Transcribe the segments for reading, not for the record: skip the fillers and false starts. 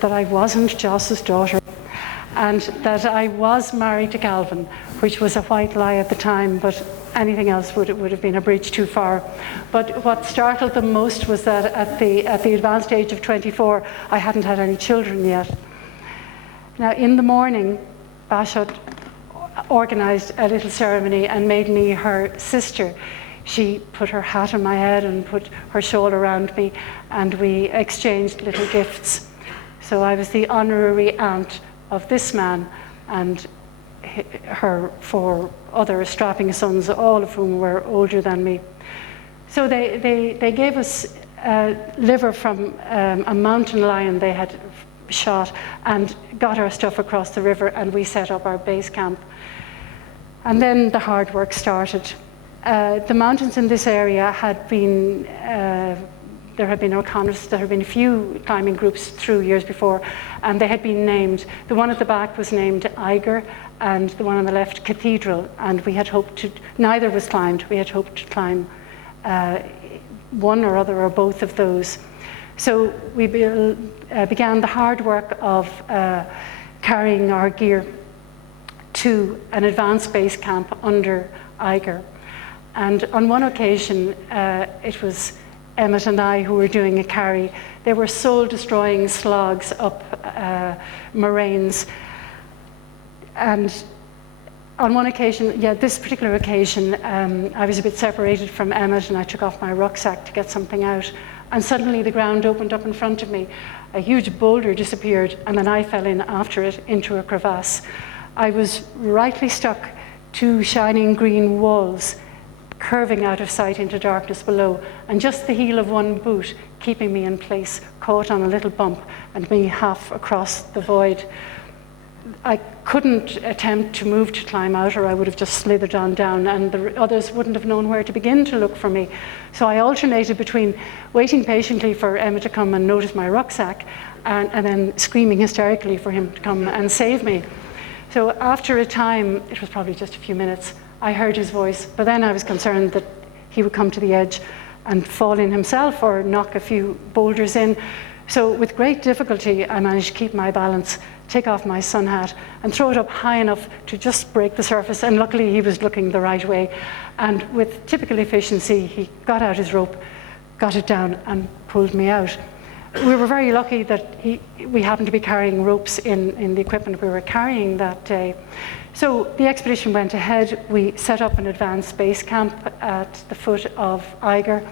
that I wasn't Joss's daughter, and that I was married to Calvin, which was a white lie at the time, but anything else would have been a bridge too far. But what startled them most was that at the advanced age of 24, I hadn't had any children yet. Now, in the morning, Bashot organised a little ceremony and made me her sister. She put her hat on my head and put her shawl around me, and we exchanged little gifts. So I was the honorary aunt of this man and her 4 other strapping sons, all of whom were older than me. So they gave us liver from a mountain lion they had shot and got our stuff across the river, and we set up our base camp. And then the hard work started. The mountains in this area had been, there had been O'Connor's, there had been a few climbing groups through years before, and they had been named. The one at the back was named Agar, and the one on the left, Cathedral, and we had hoped to, neither was climbed, we had hoped to climb one or other or both of those. So we began the hard work of carrying our gear to an advanced base camp under Agar. And on one occasion, it was Emmett and I who were doing a carry. They were soul-destroying slogs up moraines. And on one occasion, this particular occasion, I was a bit separated from Emmett, and I took off my rucksack to get something out. And suddenly the ground opened up in front of me. A huge boulder disappeared, and then I fell in after it into a crevasse. I was rightly stuck to shining green walls, curving out of sight into darkness below, and just the heel of one boot keeping me in place, caught on a little bump, and me half across the void. I couldn't attempt to move to climb out, or I would have just slithered on down, and the others wouldn't have known where to begin to look for me. So I alternated between waiting patiently for Emma to come and notice my rucksack, and then screaming hysterically for him to come and save me. So after a time, it was probably just a few minutes, I heard his voice, but then I was concerned that he would come to the edge and fall in himself or knock a few boulders in. So with great difficulty, I managed to keep my balance, take off my sun hat, and throw it up high enough to just break the surface. And luckily, he was looking the right way. And with typical efficiency, he got out his rope, got it down, and pulled me out. We were very lucky that we happened to be carrying ropes in the equipment we were carrying that day. So the expedition went ahead. We set up an advanced base camp at the foot of Agar,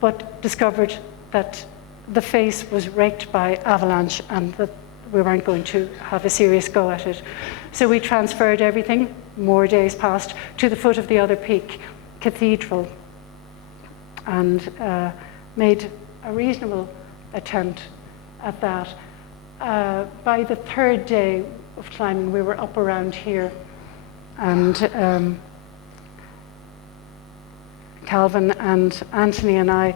but discovered that the face was raked by avalanche and that we weren't going to have a serious go at it. So we transferred everything, more days passed, to the foot of the other peak, Cathedral, and made a reasonable attempt at that. By the 3rd day of climbing, we were up around here, and Calvin and Anthony and I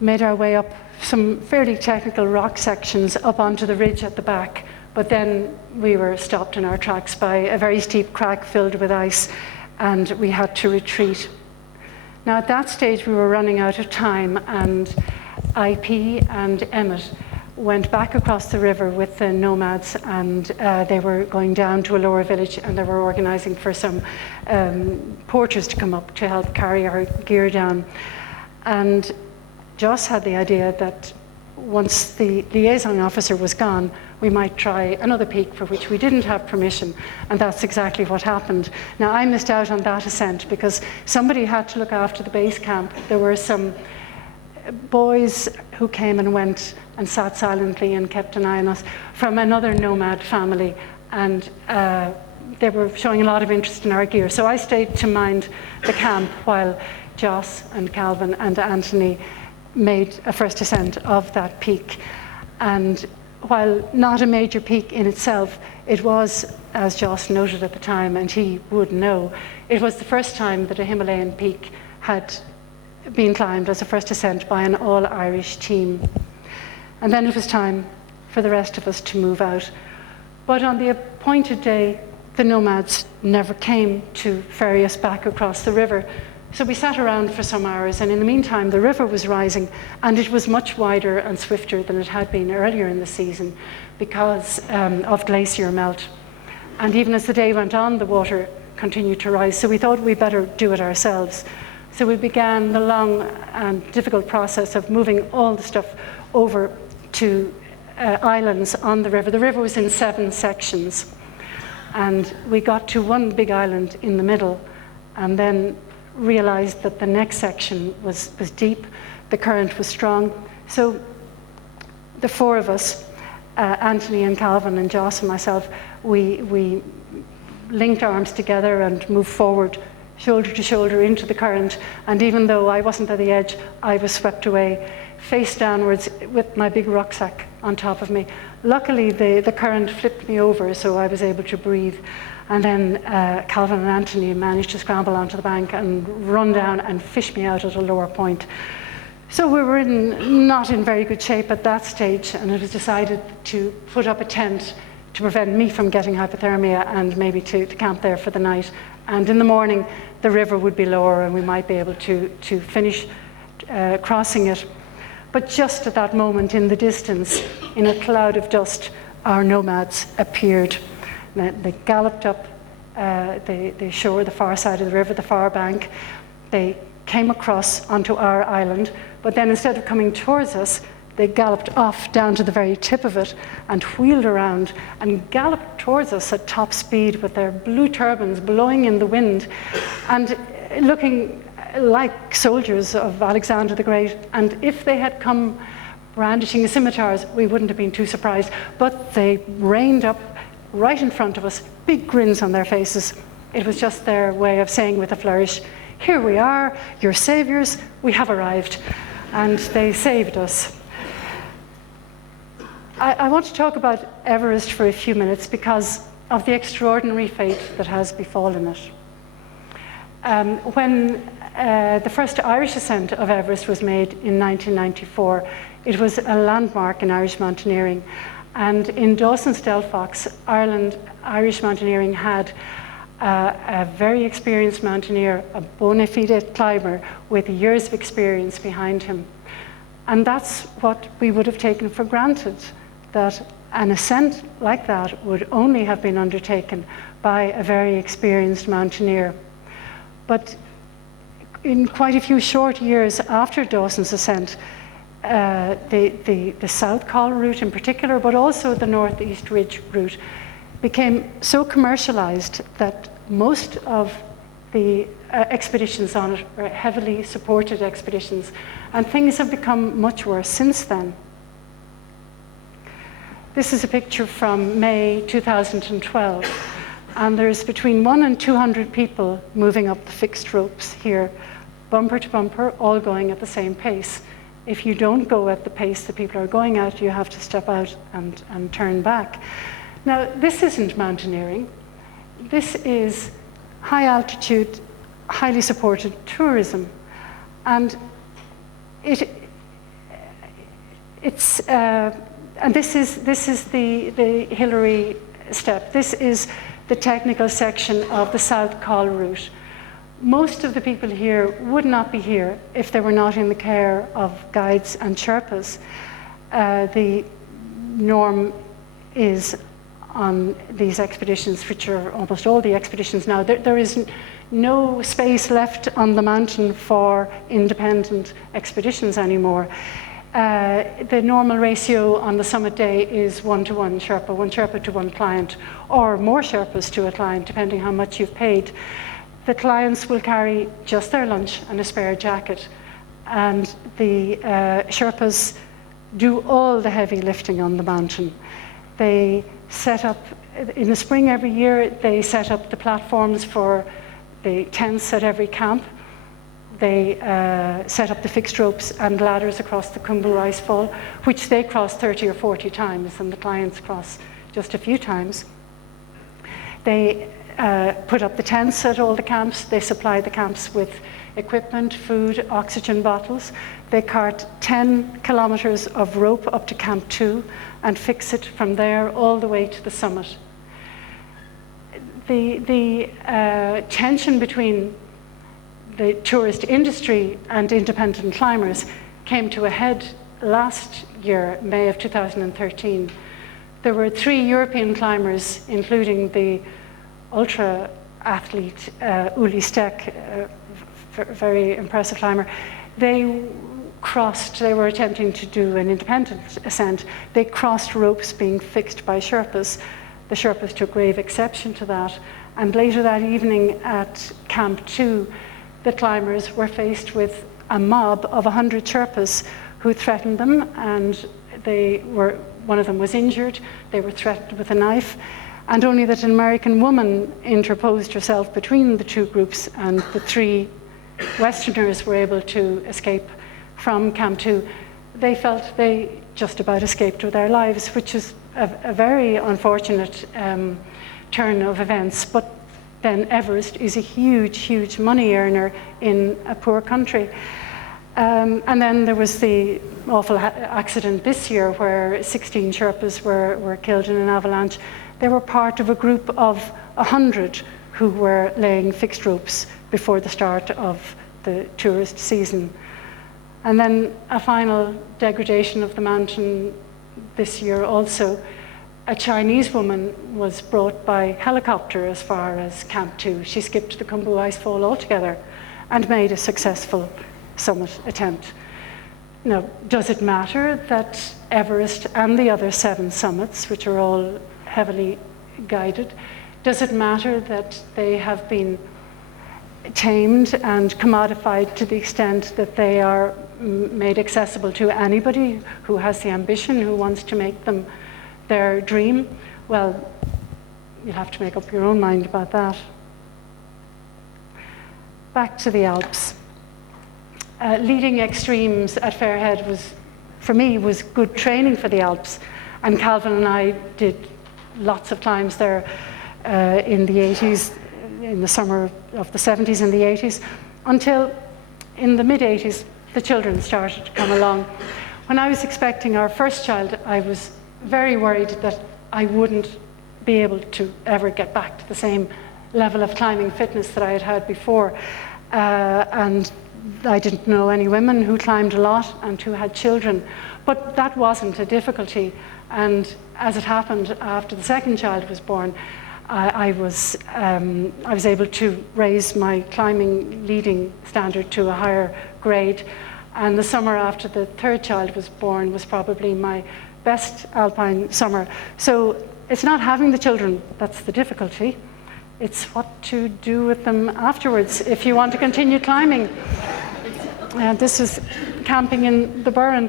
made our way up some fairly technical rock sections up onto the ridge at the back, but then we were stopped in our tracks by a very steep crack filled with ice, and we had to retreat. Now at that stage we were running out of time, and IP and Emmett went back across the river with the nomads, and they were going down to a lower village, and they were organizing for some porters to come up to help carry our gear down. And Joss had the idea that once the liaison officer was gone, we might try another peak for which we didn't have permission, and that's exactly what happened. Now, I missed out on that ascent because somebody had to look after the base camp. There were some boys who came and went and sat silently and kept an eye on us from another nomad family, and they were showing a lot of interest in our gear. So I stayed to mind the camp while Joss and Calvin and Anthony made a first ascent of that peak. And while not a major peak in itself, it was, as Joss noted at the time, and he would know, it was the first time that a Himalayan peak had been climbed as a first ascent by an all-Irish team. And then it was time for the rest of us to move out. But on the appointed day, the nomads never came to ferry us back across the river. So we sat around for some hours, and in the meantime, the river was rising, and it was much wider and swifter than it had been earlier in the season because of glacier melt. And even as the day went on, the water continued to rise. So we thought we'd better do it ourselves. So we began the long and difficult process of moving all the stuff over to islands on the river. The river was in 7 sections. And we got to one big island in the middle, and then realized that the next section was deep, the current was strong. So the 4 of us, Anthony and Calvin and Joss and myself, we linked arms together and moved forward, shoulder to shoulder into the current. And even though I wasn't at the edge, I was swept away, face downwards with my big rucksack on top of me. Luckily, the current flipped me over, so I was able to breathe. And then Calvin and Anthony managed to scramble onto the bank and run down and fish me out at a lower point. So we were not in very good shape at that stage, and it was decided to put up a tent to prevent me from getting hypothermia and maybe to camp there for the night. And in the morning, the river would be lower and we might be able to finish crossing it. But just at that moment in the distance, in a cloud of dust, our nomads appeared. They galloped up the shore, the far side of the river, the far bank. They came across onto our island, but then instead of coming towards us, they galloped off down to the very tip of it and wheeled around and galloped towards us at top speed with their blue turbans blowing in the wind and looking like soldiers of Alexander the Great. And if they had come brandishing scimitars, we wouldn't have been too surprised. But they reined up right in front of us, big grins on their faces. It was just their way of saying with a flourish, "Here we are, your saviors, we have arrived." And they saved us. I want to talk about Everest for a few minutes because of the extraordinary fate that has befallen it. When the first Irish ascent of Everest was made in 1994, it was a landmark in Irish mountaineering. And in Dawson's Delphox, Ireland, Irish mountaineering had a very experienced mountaineer, a bona fide climber with years of experience behind him. And that's what we would have taken for granted, that an ascent like that would only have been undertaken by a very experienced mountaineer. But in quite a few short years after Dawson's ascent, the South Col route in particular, but also the Northeast Ridge route, became so commercialized that most of the expeditions on it were heavily supported expeditions, and things have become much worse since then. This is a picture from May 2012, and there's between 100 and 200 people moving up the fixed ropes here, bumper to bumper, all going at the same pace. If you don't go at the pace the people are going at, you have to step out and turn back. Now, this isn't mountaineering. This is high altitude, highly supported tourism. And this is the Hillary step. This is the technical section of the South Col route. Most of the people here would not be here if they were not in the care of guides and Sherpas. The norm is on these expeditions, which are almost all the expeditions now, there is no space left on the mountain for independent expeditions anymore. The normal ratio on the summit day is 1-to-1 Sherpa, 1 Sherpa to 1 client, or more Sherpas to a client, depending how much you've paid. The clients will carry just their lunch and a spare jacket, and the Sherpas do all the heavy lifting on the mountain. They set up, in the spring every year, they set up the platforms for the tents at every camp. They set up the fixed ropes and ladders across the Khumbu Icefall, which they cross 30 or 40 times, and the clients cross just a few times. They put up the tents at all the camps. They supply the camps with equipment, food, oxygen bottles. They cart 10 kilometers of rope up to Camp 2 and fix it from there all the way to the summit. The tension between the tourist industry and independent climbers came to a head last year, May of 2013. There were 3 European climbers, including the ultra athlete Uli Steck, very impressive climber. They were attempting to do an independent ascent. They crossed ropes being fixed by Sherpas. The Sherpas took grave exception to that. And later that evening at Camp 2, the climbers were faced with a mob of 100 Sherpas who threatened them, and one of them was injured. They were threatened with a knife, and only that an American woman interposed herself between the 2 groups, and the 3 Westerners were able to escape from Camp 2. They felt they just about escaped with their lives, which is a very unfortunate turn of events. But then Everest is a huge, huge money earner in a poor country. And then there was the awful accident this year where 16 Sherpas were killed in an avalanche. They were part of a group of 100 who were laying fixed ropes before the start of the tourist season. And then a final degradation of the mountain this year also. A Chinese woman was brought by helicopter as far as Camp 2. She skipped the Khumbu Icefall altogether and made a successful summit attempt. Now, does it matter that Everest and the other 7 summits, which are all heavily guided, does it matter that they have been tamed and commodified to the extent that they are made accessible to anybody who has the ambition, who wants to make them their dream? Well, you'll have to make up your own mind about that. Back to the Alps. Leading extremes at Fairhead for me, was good training for the Alps. And Calvin and I did lots of climbs there in the 80s, in the summer of the 70s and the 80s, until in the mid-80s, the children started to come along. When I was expecting our first child, I was very worried that I wouldn't be able to ever get back to the same level of climbing fitness that I had had before. And I didn't know any women who climbed a lot and who had children. But that wasn't a difficulty. And as it happened, after the second child was born, I was able to raise my climbing leading standard to a higher grade. And the summer after the third child was born was probably my best alpine summer. So it's not having the children that's the difficulty. It's what to do with them afterwards if you want to continue climbing. This is camping in the Burren.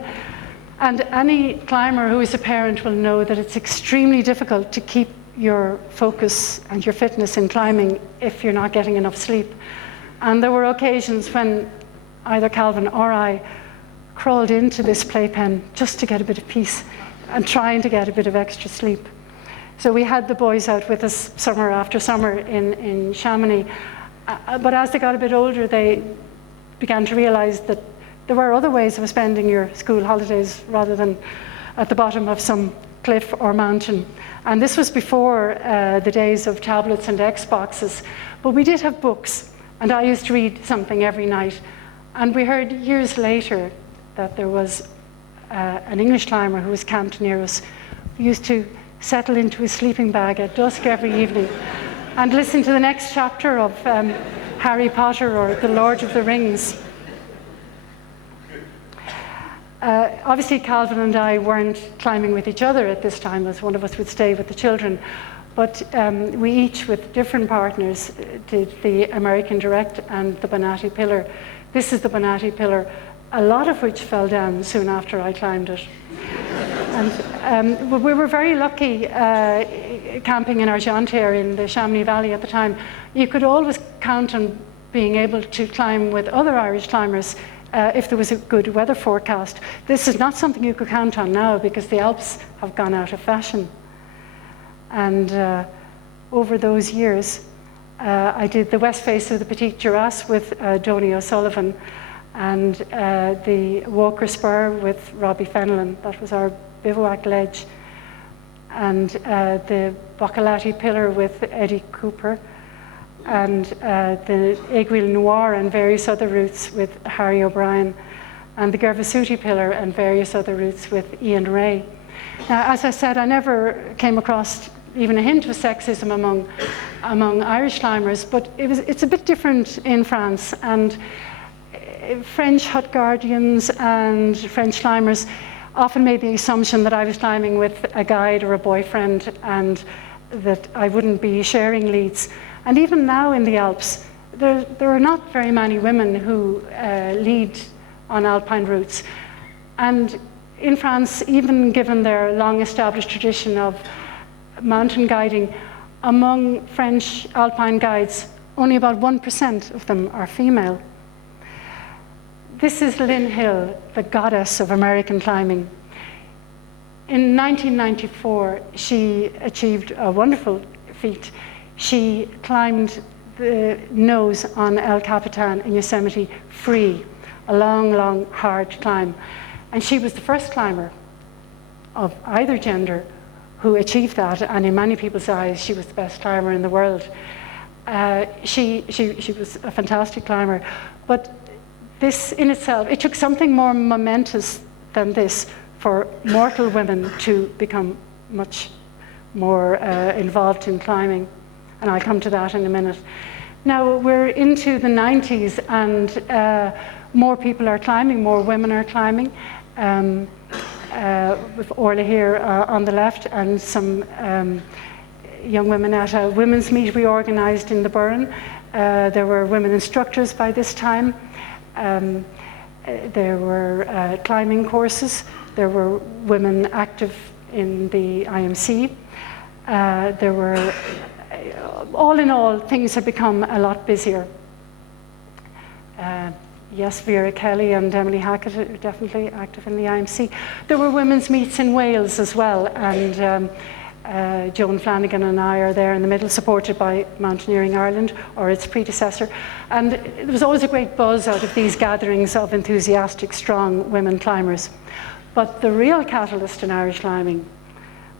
And any climber who is a parent will know that it's extremely difficult to keep your focus and your fitness in climbing if you're not getting enough sleep. And there were occasions when either Calvin or I crawled into this playpen just to get a bit of peace and trying to get a bit of extra sleep. So we had the boys out with us summer after summer in Chamonix. But as they got a bit older, they began to realize that there were other ways of spending your school holidays rather than at the bottom of some cliff or mountain. And this was before the days of tablets and Xboxes. But we did have books, and I used to read something every night. And we heard years later that there was an English climber who was camped near us, who used to settle into his sleeping bag at dusk every evening and listen to the next chapter of Harry Potter or The Lord of the Rings. Obviously, Calvin and I weren't climbing with each other at this time, as one of us would stay with the children. But we each, with different partners, did the American Direct and the Bonatti Pillar. This is the Bonatti Pillar, a lot of which fell down soon after I climbed it. And we were very lucky camping in Argentière in the Chamonix Valley at the time. You could always count on being able to climb with other Irish climbers if there was a good weather forecast. This is not something you could count on now because the Alps have gone out of fashion. And over those years, I did the west face of the Petite Gerace with Donnie O'Sullivan and the Walker Spur with Robbie Fenelon. That was our bivouac ledge. And the Boccolati Pillar with Eddie Cooper. and the Aiguille Noire and various other routes with Harry O'Brien, and the Gervasuti Pillar and various other routes with Ian Ray. Now, as I said, I never came across even a hint of sexism among Irish climbers, but it's a bit different in France, and French hut guardians and French climbers often made the assumption that I was climbing with a guide or a boyfriend and that I wouldn't be sharing leads. And even now in the Alps, there are not very many women who lead on alpine routes. And in France, even given their long-established tradition of mountain guiding, among French alpine guides, only about 1% of them are female. This is Lynn Hill, the goddess of American climbing. In 1994, she achieved a wonderful feat. She climbed the nose on El Capitan in Yosemite free, a long, long, hard climb. And she was the first climber of either gender who achieved that, and in many people's eyes, she was the best climber in the world. She was a fantastic climber, but this in itself, it took something more momentous than this for mortal women to become much more involved in climbing, and I'll come to that in a minute. Now, we're into the 90s, and more people are climbing, more women are climbing. With Orla here on the left, and some young women at a women's meet we organised in the Burren. There were women instructors by this time. There were climbing courses. There were women active in the IMC. There were, all in all, things had become a lot busier. Yes, Vera Kelly and Emily Hackett are definitely active in the IMC. There were women's meets in Wales as well, and Joan Flanagan and I are there in the middle, supported by Mountaineering Ireland, or its predecessor. And there was always a great buzz out of these gatherings of enthusiastic, strong women climbers. But the real catalyst in Irish climbing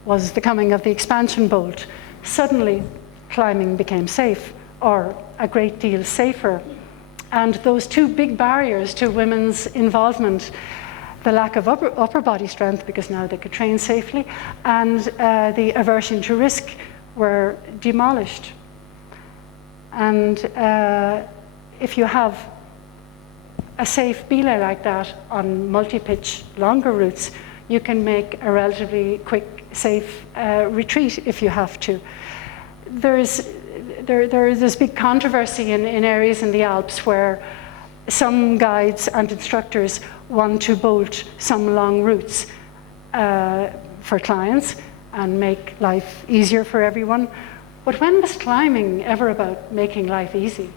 was the coming of the expansion bolt. Suddenly, climbing became safe, or a great deal safer. And those two big barriers to women's involvement, the lack of upper body strength, because now they could train safely, and the aversion to risk, were demolished. And if you have a safe belay like that on multi-pitch longer routes, you can make a relatively quick, safe retreat if you have to. There's big controversy in areas in the Alps where some guides and instructors want to bolt some long routes for clients and make life easier for everyone. But when was climbing ever about making life easy?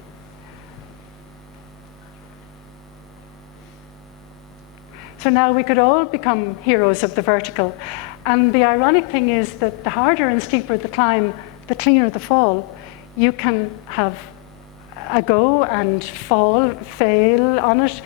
So now we could all become heroes of the vertical. And the ironic thing is that the harder and steeper the climb, the cleaner the fall. You can have a go and fall, fail on it,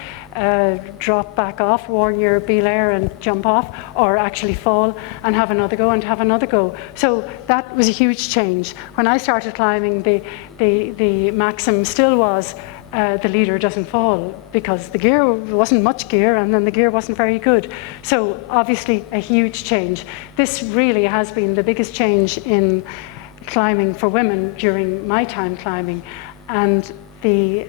drop back off, warn your belayer and jump off, or actually fall and have another go and have another go. So that was a huge change. When I started climbing, the maxim still was the leader doesn't fall, because the gear wasn't much gear and then the gear wasn't very good. So obviously a huge change. This really has been the biggest change in climbing for women during my time climbing, and the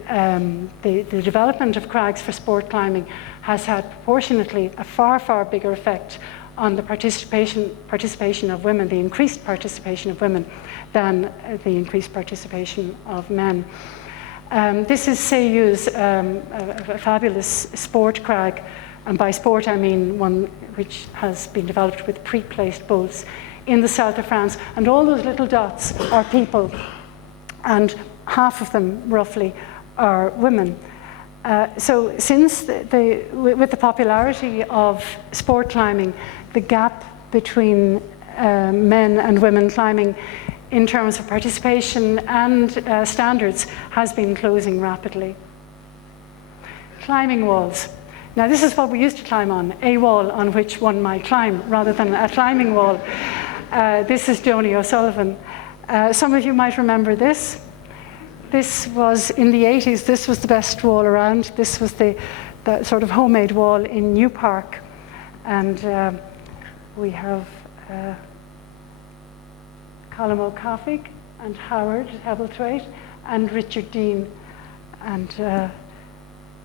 development of crags for sport climbing has had proportionately a far bigger effect on the participation of women, the increased participation of women, than the increased participation of men. This is Seiyu's a fabulous sport crag, and by sport I mean one which has been developed with pre-placed bolts in the south of France, and all those little dots are people, and half of them roughly are women. So since with the popularity of sport climbing, the gap between men and women climbing in terms of participation and standards has been closing rapidly. Climbing walls. Now this is what we used to climb on, a wall on which one might climb rather than a climbing wall. This is Joni O'Sullivan. Some of you might remember this. This was in the 80s, this was the best wall around. This was the sort of homemade wall in New Park. And we have Colm O'Cofaigh and Howard Hebblethwaite and Richard Dean. And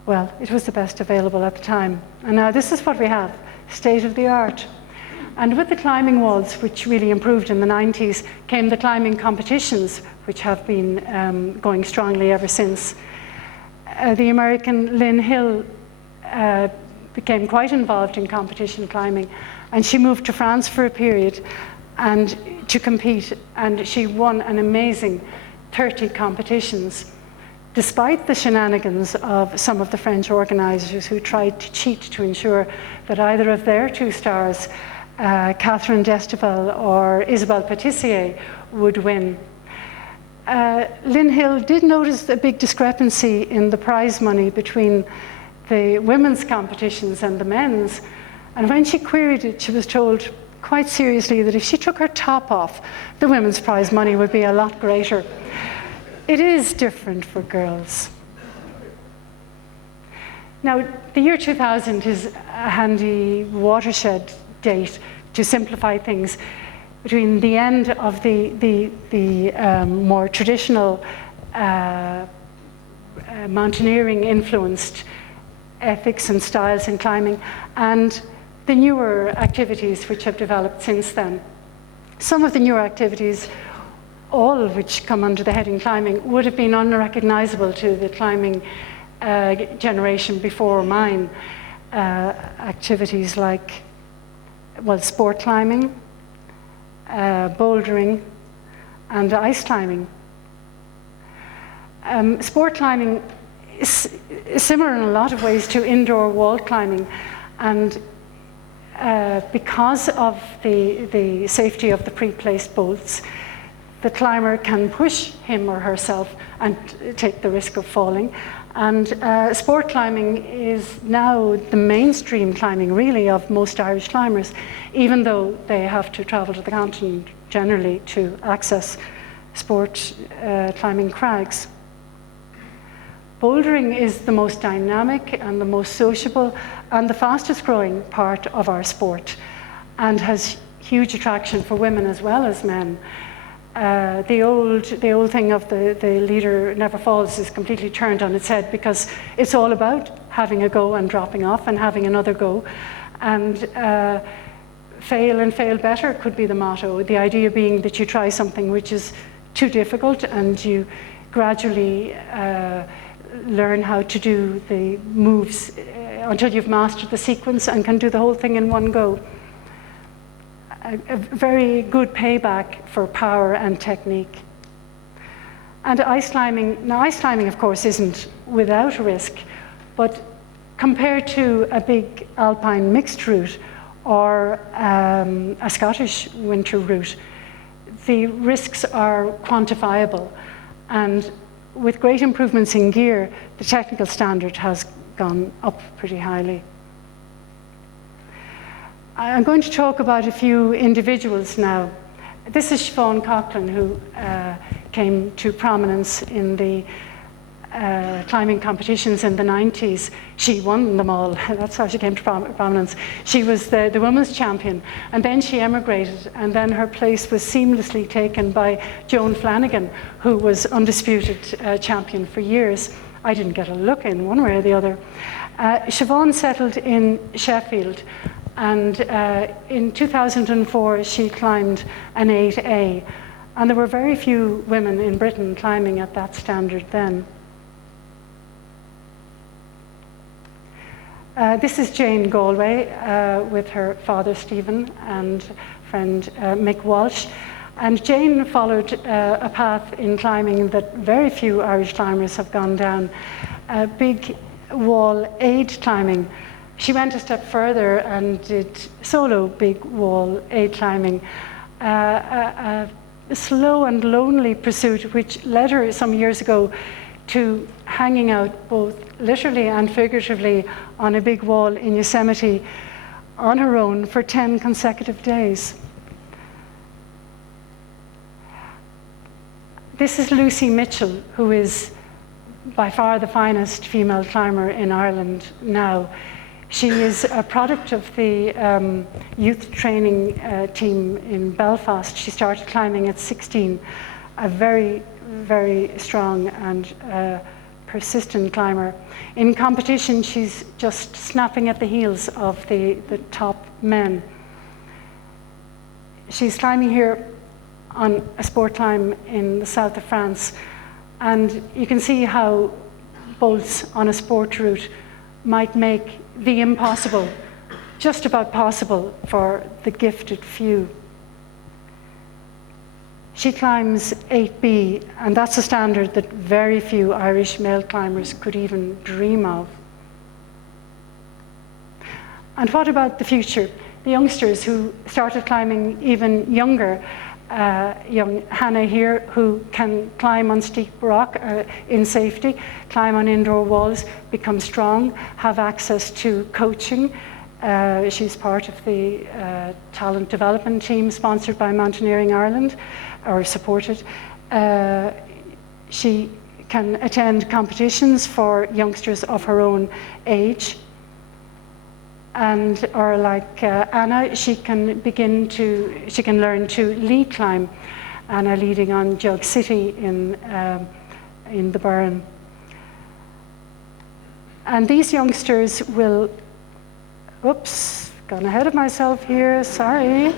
well, it was the best available at the time. And now this is what we have, state of the art. And with the climbing walls, which really improved in the 90s, came the climbing competitions, which have been going strongly ever since. The American Lynn Hill became quite involved in competition climbing, and she moved to France for a period and to compete, and she won an amazing 30 competitions, despite the shenanigans of some of the French organizers who tried to cheat to ensure that either of their two stars, Catherine Destival or Isabelle Patissier, would win. Lynn Hill did notice a big discrepancy in the prize money between the women's competitions and the men's, and when she queried it, she was told quite seriously that if she took her top off, the women's prize money would be a lot greater. It is different for girls. Now, the year 2000 is a handy watershed date to simplify things between the end of the more traditional mountaineering influenced ethics and styles in climbing and the newer activities which have developed since then. Some of the newer activities, all of which come under the heading climbing, would have been unrecognizable to the climbing generation before mine. Activities like, well, sport climbing, bouldering, and ice climbing. Sport climbing is similar in a lot of ways to indoor wall climbing, and because of the safety of the pre-placed bolts, the climber can push him or herself and take the risk of falling. And sport climbing is now the mainstream climbing, really, of most Irish climbers, even though they have to travel to the continent generally to access sport climbing crags. Bouldering is the most dynamic and the most sociable and the fastest growing part of our sport, and has huge attraction for women as well as men. The old thing of the leader never falls is completely turned on its head, because it's all about having a go and dropping off and having another go. And fail and fail better could be the motto. The idea being that you try something which is too difficult and you gradually learn how to do the moves until you've mastered the sequence and can do the whole thing in one go. A very good payback for power and technique. And ice climbing, now ice climbing of course isn't without risk, but compared to a big alpine mixed route or a Scottish winter route, the risks are quantifiable. And with great improvements in gear, the technical standard has gone up pretty highly. I'm going to talk about a few individuals now. This is Siobhan Coughlin, who came to prominence in the climbing competitions in the 90s. She won them all. That's how she came to prominence. She was the women's champion, and then she emigrated, and then her place was seamlessly taken by Joan Flanagan, who was undisputed champion for years. I didn't get a look in one way or the other. Siobhan settled in Sheffield, and in 2004 she climbed an 8A, and there were very few women in Britain climbing at that standard then. This is Jane Galway with her father Stephen and friend Mick Walsh. And Jane followed a path in climbing that very few Irish climbers have gone down, big wall aid climbing. She went a step further and did solo big wall aid climbing, a slow and lonely pursuit which led her some years ago to hanging out both literally and figuratively on a big wall in Yosemite on her own for 10 consecutive days. this is Lucy Mitchell, who is by far the finest female climber in Ireland now. She is a product of the youth training team in Belfast. She started climbing at 16, a very, very strong and persistent climber. In competition, she's just snapping at the heels of the top men. She's climbing here on a sport climb in the south of France, and you can see how bolts on a sport route might make the impossible just about possible for the gifted few. She climbs 8B, and that's a standard that very few Irish male climbers could even dream of. And what about the future? The youngsters who started climbing even younger, young Hannah here, who can climb on steep rock in safety, climb on indoor walls, become strong, have access to coaching. She's part of the talent development team sponsored by Mountaineering Ireland, or supported. She can attend competitions for youngsters of her own age. And, or like Anna, she can learn to lead climb. Anna leading on Jug City in the Burren. And these youngsters will, oops, gone ahead of myself here, sorry.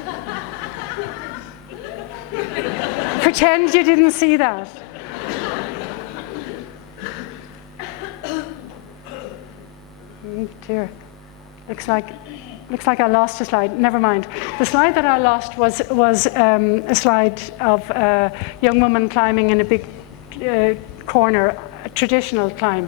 Pretend you didn't see that. Oh dear. Looks like I lost a slide. Never mind. The slide that I lost was a slide of a young woman climbing in a big corner, a traditional climb.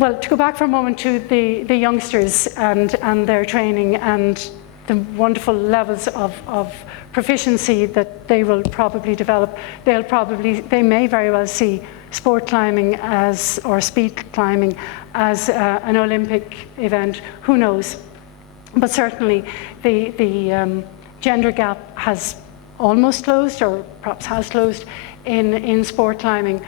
Well, to go back for a moment to the youngsters and their training and the wonderful levels of proficiency that they will probably develop, they may very well see sport climbing as, or speed climbing as an Olympic event, who knows? But certainly the gender gap has almost closed, or perhaps has closed, in sport climbing.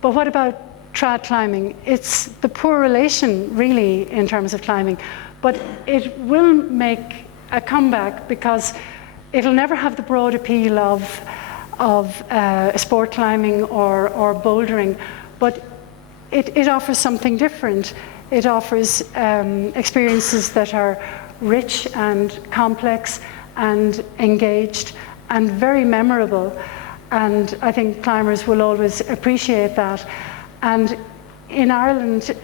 But what about trad climbing? It's the poor relation, really, in terms of climbing. But it will make a comeback because it'll never have the broad appeal of sport climbing or bouldering, but it offers something different. It offers experiences that are rich and complex and engaged and very memorable, and I think climbers will always appreciate that. And in Ireland,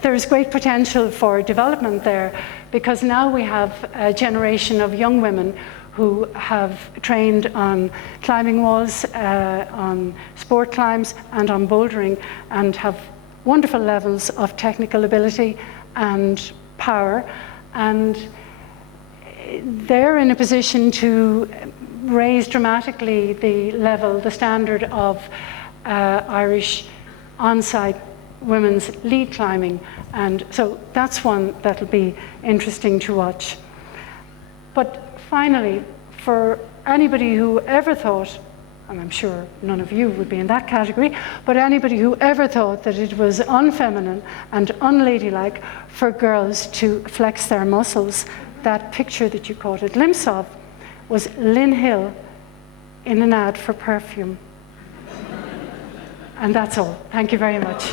there's great potential for development there, because now we have a generation of young women who have trained on climbing walls, on sport climbs, and on bouldering, and have wonderful levels of technical ability and power. And they're in a position to raise dramatically the standard of Irish on-site women's lead climbing. And so that's one that'll be interesting to watch. But finally, for anybody who ever thought, and I'm sure none of you would be in that category, but anybody who ever thought that it was unfeminine and unladylike for girls to flex their muscles, that picture that you caught a glimpse of was Lynn Hill in an ad for perfume. And that's all. Thank you very much.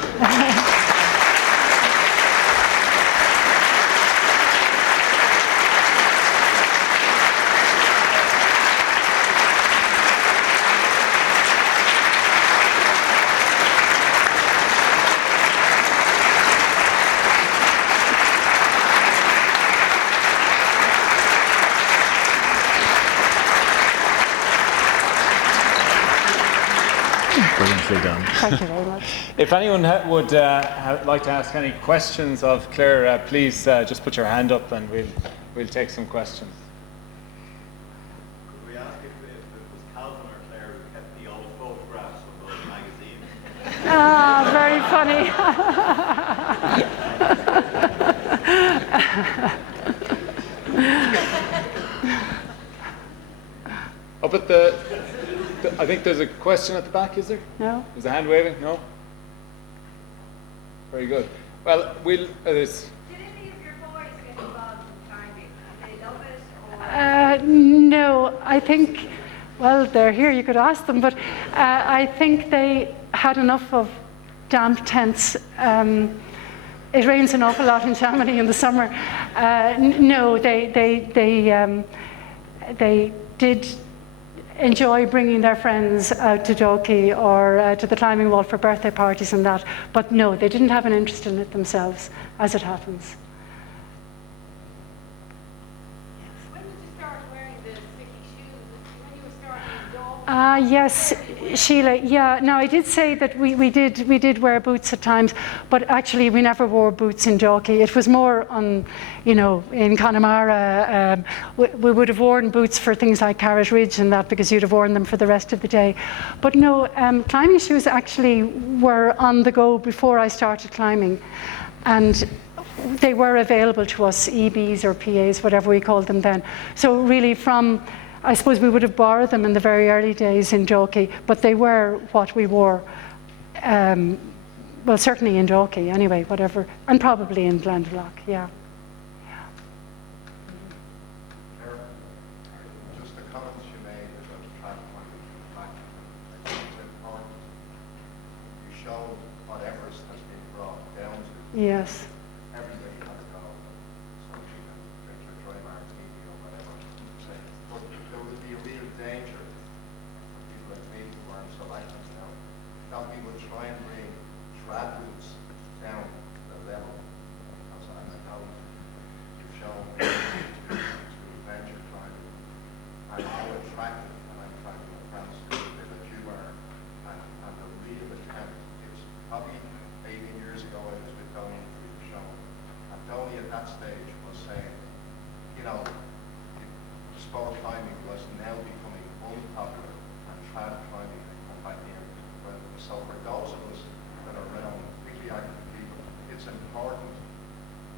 Brilliantly done. Thank you very much. If anyone would like to ask any questions of Claire, please just put your hand up and we'll take some questions. Could we ask if it was Calvin or Claire who kept the old photographs of those magazines? Ah, very funny. Up at the I think there's a question at the back, is there? No? Is the hand waving? No? Very good. Well, we'll... there's... Did any of your boys get involved in climbing? And they love it? Or No, I think, well, they're here, you could ask them, but I think they had enough of damp tents. It rains an awful lot in Chamonix in the summer. No, they did enjoy bringing their friends out to Dalkey or to the climbing wall for birthday parties and that, but no, they didn't have an interest in it themselves, as it happens. when did you start wearing the sticky shoes? When you were starting in Dalkey? Yes, Sheila, yeah. Now, I did say that we did wear boots at times, but actually we never wore boots in Dalkey. It was more on, in Connemara, we would have worn boots for things like Carrot Ridge and that, because you'd have worn them for the rest of the day. But no, climbing shoes actually were on the go before I started climbing. And they were available to us, EBs or PAs, whatever we called them then. So really I suppose we would have borrowed them in the very early days in Dalkey, but they were what we wore. Well, certainly in Dalkey anyway, whatever, and probably in Glendalough, yeah. Just the comments you made about the track climbing back, I think it's important. You showed what Everest has been brought down to. Yes. Everybody had a go. Some people drink your dry martini or whatever. But there would be a real danger for people like me who aren't so active now, that we would try and bring trad routes down the level. Because I know you've shown me to adventure climbing and how attractive, and I'm trying to advance to the bit that you are, and the real attempt. It's probably 18 years ago I was with Tony and we were shown, and Tony at that stage was saying, sport climbing was now becoming unpopular and trad climbing had come back in. So for those of us that are around, particularly active people, it's important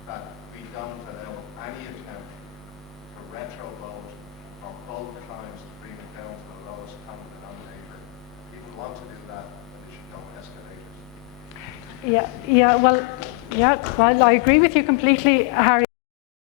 that we don't allow any attempt to retro-load or bulk climbs to bring it down to the lowest common denominator. People want to do that, but they should go escalators. Yeah, well, I agree with you completely, Harry.